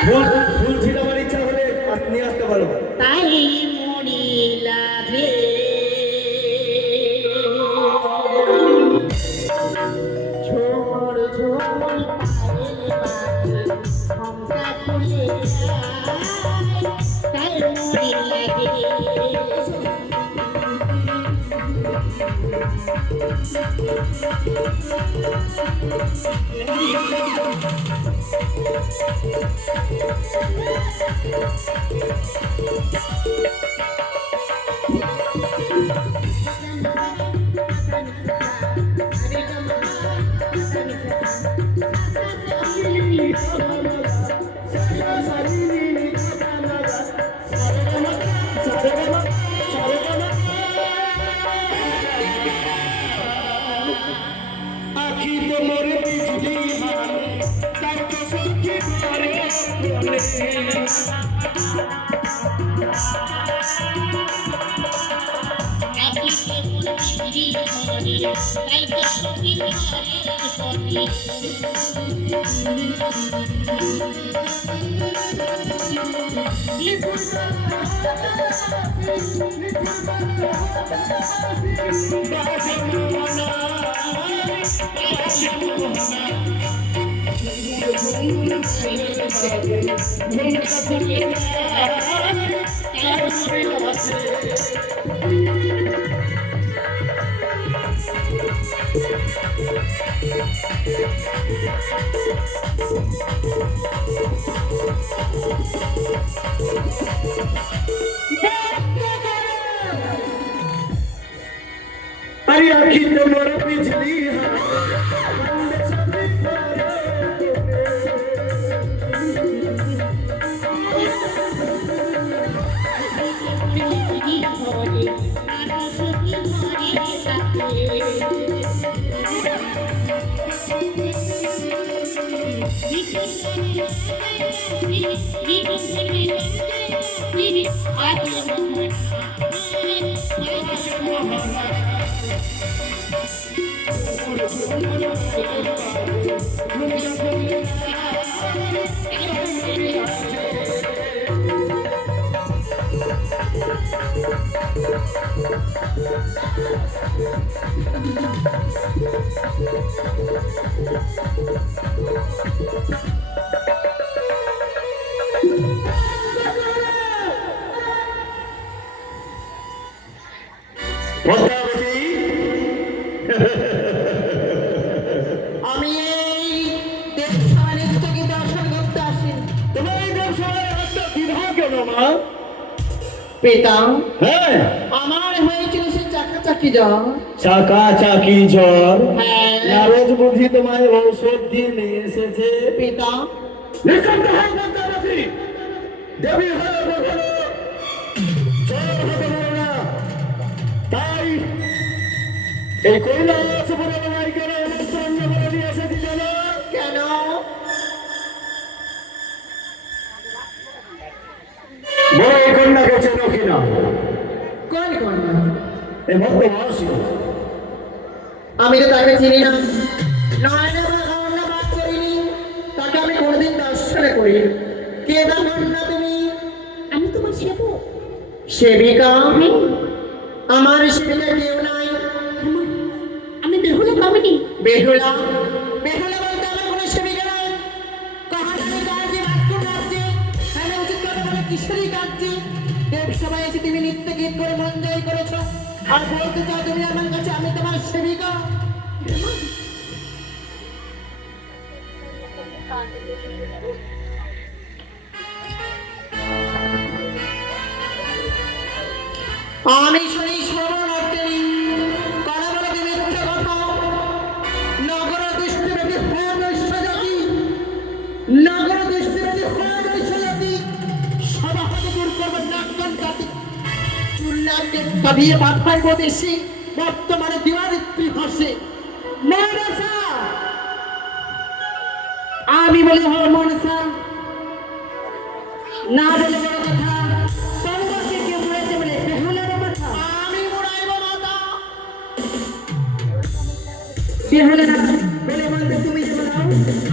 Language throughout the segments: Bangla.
ফুল ছিটাবার ইচ্ছা হলে নিয়ে আসতে পারো। তাই মরিলা রে ঝোমর ঝোমর পায়েল বাজে ঘোমটা খুলে যায় তাই মরিলা রে আখি তোমার বিজলি হানে তার চোখে ধরে তাই তো সখী ঘরে अरे आखी तुम्हार बिजली আমি এই দেবসভা নৃত্য কি দর্শন করতে আসি তোমার এই ব্যবসায় একটা দ্বিধা কেন মা? পিতা হ্যাঁ, আমার হয়েছিল সে চাকাচাকি জ্বর চাকা চাকি জ্বর। হ্যাঁ নারদ বুদ্ধি তোমায় ঔষধ দিয়ে নিয়ে এসেছে। পিতা নিঃশব্দ হয়ে বলতে নাকি দেবী হলো বলো জ্বর হতে পারে না। তাই এই কৈলাস বলে লড়াই করে অনুষ্ঠান করে নিয়ে এসেছি জানো? কেন বড় এই কন্যাকে চেনো কিনা? কোন কন্যা এই ভক্ত মহর্ষি। আমি তো তাকে চিনি না নয়নে বা কন্যা বাদ করিনি তাকে আমি কোনোদিন দর্শন করি কে বা কন্যা তুমি আমি তোমার সেবক সেবিকা আমার সেবিকা কেউ নাই আমি বেহুলা কামিনী বেহুলা বেহুলা বলতে আমার কোনো সেবিকা নাই কহানি কাজে বাথরুম রাজ্যে আমি উচিত কথা বলে কিশোরী কাজে দেবসভায় এসে তুমি নৃত্য গীত করে মন জয় করেছো আর বলতে চাও তুমি আমার কাছে আমি তোমার সেবিকা আমি শুনি শ্রবণ অর্থেনি কারা বলে তুমি মিথ্যে কথা নগর দুষ্টিবেদী হ্যাঁ বৈশ্য জাতি নগর দুষ্টিবেদী হ্যাঁ বৈশ্য জাতি সভা হতে দূর করবে নাগন জাতি চুল্লাকে কাঁদিয়ে মাথায় বদেশে বর্তমানে দিওয়ারিত্রী হাসে মনসা আমি বলি হ মনসা না বলে বড় কথা সর্বকে কে বলেছে বলে বেহুলার মাথা আমি মুড়াইব মাথা বেহুলা বলে বলতে তুমি যে বলাও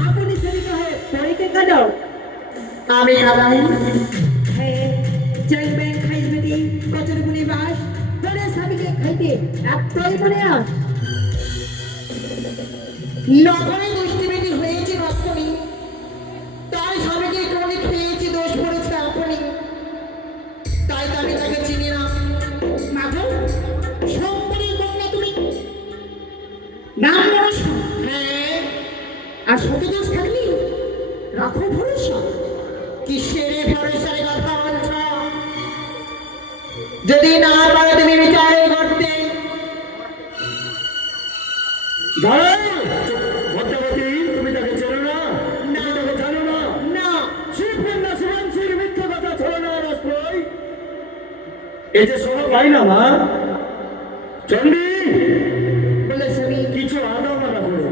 আপনি চরিত হয়ে পরীকে কাটাও আমি খাবাই চলবেন খাইবেটি কচুর গুলি বাস তোরে সাবিকে খাইতে এতই মনে আস নগরে দুষ্টিমিটি হয়েছে রক্তনি তাই স্বামীকে কোনে খেয়েছি দোষ করেছে আপনি তাই তো আমি তাকে চিনি না মাগো সম্পরি কন্যা তুমি নাম বলছ হ্যাঁ আর শত দোষ থাকলি রাখো ভরসা কিসের ভরসায় কথা বলছ যদি না পারে তুমি বিচারে করতে দাঁড়াও! ভদ্রবতী, তুমি তাকে চেনো না? তুমি তাকে জানো না? না শিবকন্যা সুবাঞ্চির মিথ্যা কথা ছড়ানো রাস্তায়। এই যে শোনো ভাই না মা, চন্ডী বলে স্বামী কিছু আদা মারা করো।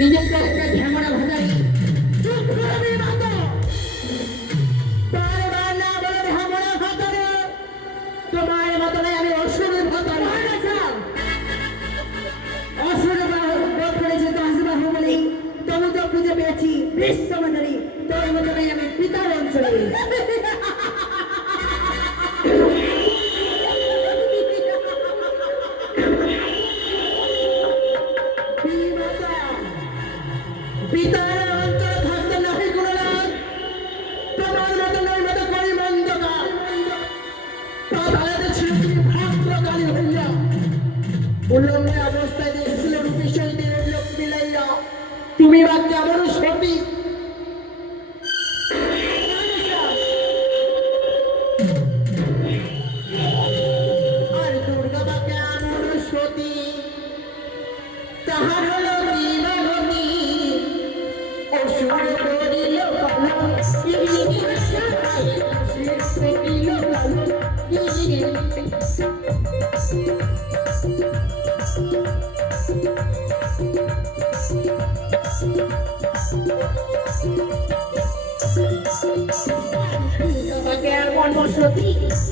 নিজের একটা ঝামেলা ভাজাই চুপ করবি মাতো বারবার না বলে ঝামেলা ভাতারে তোমার মতো নয় আমি অসুরের ভাতারে অসুর বোধ করেছে তো আসবাহ বলে তবু তো খুঁজে পেয়েছি বিশ্বমাতারি তোর মতো নেই আমি পিতার অঞ্চলে পিতার অন্তর থাকতে নাহি কোনো লাভ তোমার মতো নয় মতো করি মন্দ কাজ পাতালেতে ছিল তুমি ভদ্রকালী হইয়া উল্লঙ্ঘে অবস্থায় দেখছিল রূপী সহিতে লোক মিলাইয়া তুমি বা কেমন সতী আর দুর্গা বা কেমন সতী তাহার হলো কি মাগতি অসুর করিল কলম করিল কেমন সতী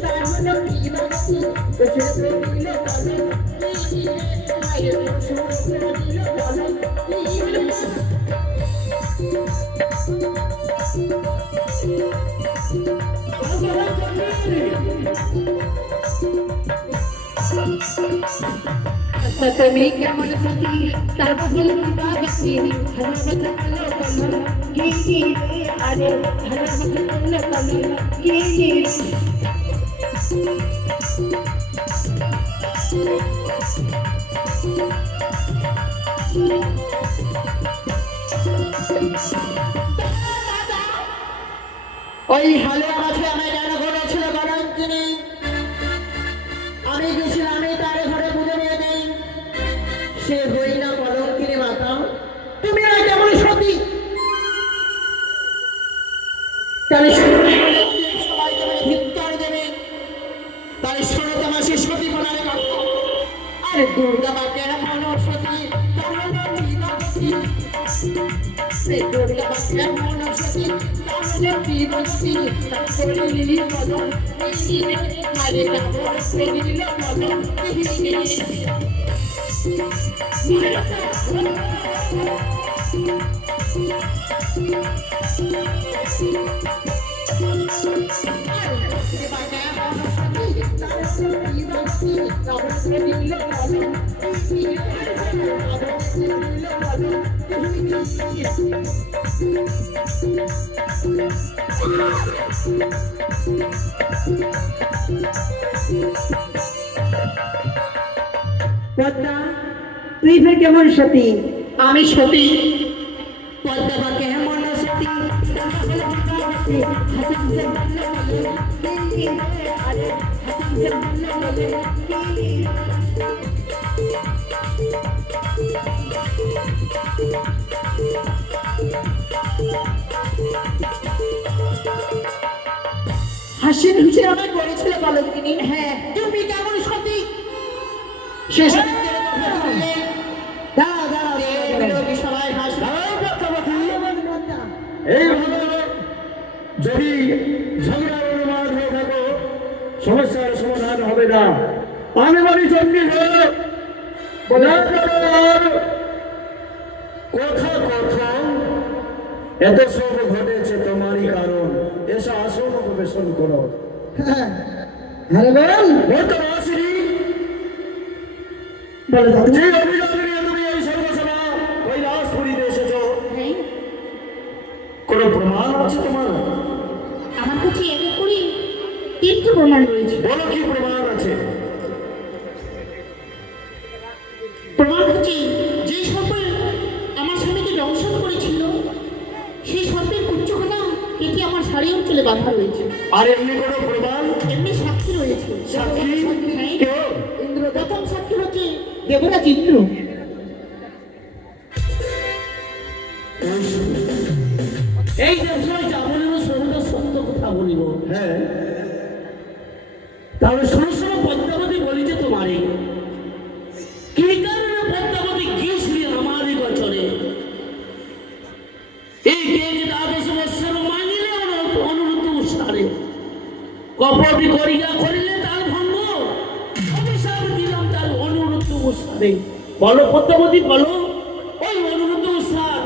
তার হলো কি মাগতি অসুর করিল তুমি কেমন সতী তারপর হল বাগছি হাজার বছর করলো কলম গিয়ে আরে হাজার বছর করলো কলম গিয়ে ওই হালে মাঠে আমায় কেন করেছিল গরম তিনি আমি গেছিলাম আমি তার ঘরে পুজো নিয়ে নেই সে হই না কলম কিনে মাতা তুমি আর কেমন সতী তাহলে সবাই তোমায় ধিক্কার দেবে তাহলে শোনো তোমার সে সতী বলার কথা আরে দুর্গা বা কেমন সতী তাহলে বিবাদী সে দুর্গা বা কেমন সতী তাহলে বিবাদী তাহলে কলম আরে কেমন সতী কলম পদ্মা তুই ফের কেমন সতী আমি সতী পদ্মা বা কেমন সতী হাসি খুশি আমায় করেছিল কলঙ্কিনী হ্যাঁ তুমি কেমন সতী শেষ সবাই হাসবে এইভাবে যদি ঝগড়ার অনুমান হয়ে থাকো সমস্যার সমাধান হবে না। আমি বলি চন্ডী না, কথা কথা এত সব ঘটেছে তোমারই কারণ, এসে আসন উপবেশন করো। হ্যাঁ হ্যাঁ বল বর্তমান আসিনি বলে দাদু। যে অভিযান নিয়ে তুমি এই সর্বসভা কৈলাসপুরীতে এসেছো, হ্যাঁ, কোনো প্রমাণ আছে তোমার? আমার কাছে এক এক করে তিনটি প্রমাণ রয়েছে। বলো কি প্রমাণ আছে? প্রমাণ হচ্ছে যে সর্পে আমার স্বামীকে দংশন করেছিল, সেই সর্পের কুচ্চখানা কেটে আমার শাড়ি অঞ্চলে বাঁধা রয়েছে। আর এমনি কোনো প্রমাণ? এমনি সাক্ষী রয়েছে। সাক্ষী? হ্যাঁ, কেউ? ইন্দ্র। প্রথম সাক্ষী হচ্ছে দেবরাজ ইন্দ্র। এই দেবসময় যা বলিব সমুদ্র সত্য কথা বলিব। হ্যাঁ, তাহলে সমস্যা পদ্মাবতী বলি যে তোমারে কি কারণে পদ্মাবতী গিয়েছিলি আমাদের গোচরে? এই তেজ দ্বাদশ বৎসর মানিলে অনুরুদ্ধ সারে কপটি করিয়া করিলে তার ভঙ্গ, অভিশাপ দিলাম তার অনুরুদ্ধ সারে। বলো পদ্মাবতী বলো, ওই অনুরুদ্ধ সার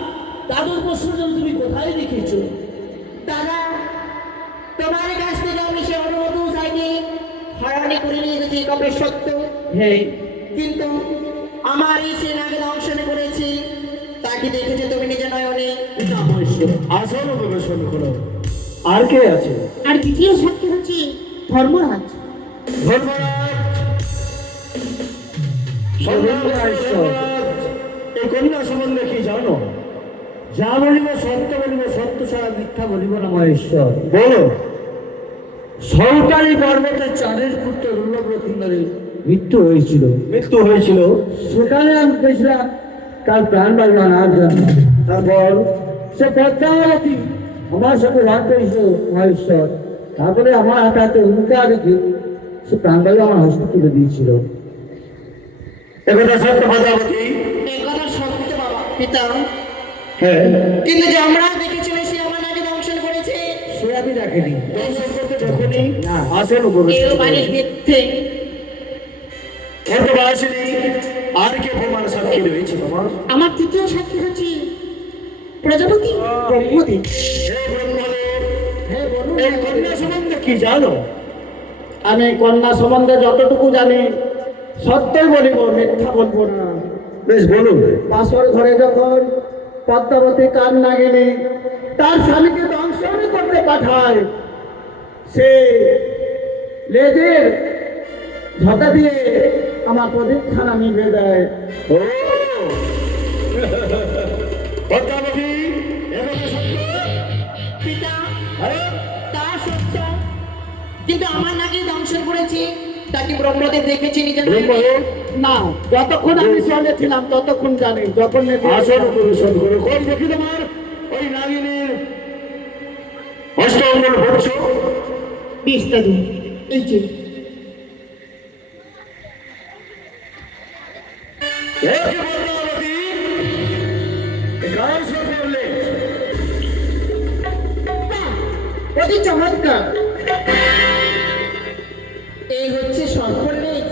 দ্বাদশ বৎসর জন্য তুমি কোথায় দেখেছো? দাদা তোমার কাছ থেকে আমি সে অনুমতি চাইনি, হয়রানি করে নিয়ে গেছি কবে সত্য, হ্যাঁ, কিন্তু আমার এই সে নাগে দংশন করেছি তাকে দেখেছো তুমি নিজে নয়নে। এটা আমার ঈশ্বর। আসন উপবেশন করো। আর কে আছে? আর দ্বিতীয় সাক্ষী হচ্ছে ধর্মরাজ। ধর্মরাজ, এই কন্যা সম্বন্ধে কি জানো? যা বলিব সত্য বলিব, সত্য ছাড়া মিথ্যা বলিব না আমার ঈশ্বর। বলো। সরকারি পর্বতের চাঁদের পুত্র দুর্লভ সুন্দরের মৃত্যু হয়েছিল। মৃত্যু হয়েছিল, সেখানে আমি গেছিলাম তার প্রাণ বায়ু আনার জন্য। তারপর সে পদ্মাবতী আমার সঙ্গে রাগ করেছিল আমার ঈশ্বর। তারপরে আমার হাতে হাতে হুঙ্কার রেখে সে প্রাণবায়ু আমার হস্তে তুলে দিয়েছিল। একথা সত্য পদ্মাবতী? এই কথা সত্য বাবা পিতা, হ্যাঁ, কিন্তু যে আমরা দেখেছিলাম সে আমার নাগে দংশন করেছে সে আমি রাখিনি। দর্শন করতে দেখনি? না। আসন উপবেশন এও করো। বাড়ির মিথ্যে। বর্তমান আসিনি। আর কে প্রমাণ সাক্ষী রয়েছে তোমার? আমার তৃতীয় সাক্ষী হচ্ছে প্রজাপতি ব্রহ্মদেব। হে ব্রহ্মদেব, হ্যাঁ বলুন। এই কন্যা সম্বন্ধে কি জানো? আমি কন্যা সম্বন্ধে যতটুকু জানি সত্যই বলিব, মিথ্যা বলবো না। বেশ বলুন। বাসর ঘরে যখন পদ্মাবতী কান নাগিনী তার স্বামীকে দংশন করতে পাঠায়, সে লেজের ঝটা দিয়ে আমার প্রদীপখানা নিভে দেয়। ও পদ্মাবতী, একথা সত্য? পিতা হ্যাঁ? তা সত্য, কিন্তু আমার নাগে দংশন করেছে তাকে ব্রহ্মদেব দেখেছি নিজে নয়নে। ব্রহ্মদেব, না, যতক্ষণ আমি চলে ছিলাম ততক্ষণ জানি। যখন আসন উপবেশন করো। কোন দেখি তোমার ওই নাগিনীর অষ্টমঙ্গল ভট্ট? বেশ দাদু, এই যে হে কি পদ্মাবতী, এ কার সব করলে? অতি চমৎকার। এই হচ্ছে সর্পলেজ।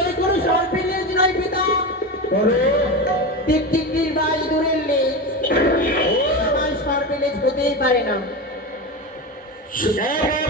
এই কোনো সর্পের লেজ নয় পিতা, করে টিকটিকির বা ইঁদুরের লেজ। আমার সর্পের লেজ হতেই পারে না। এক এক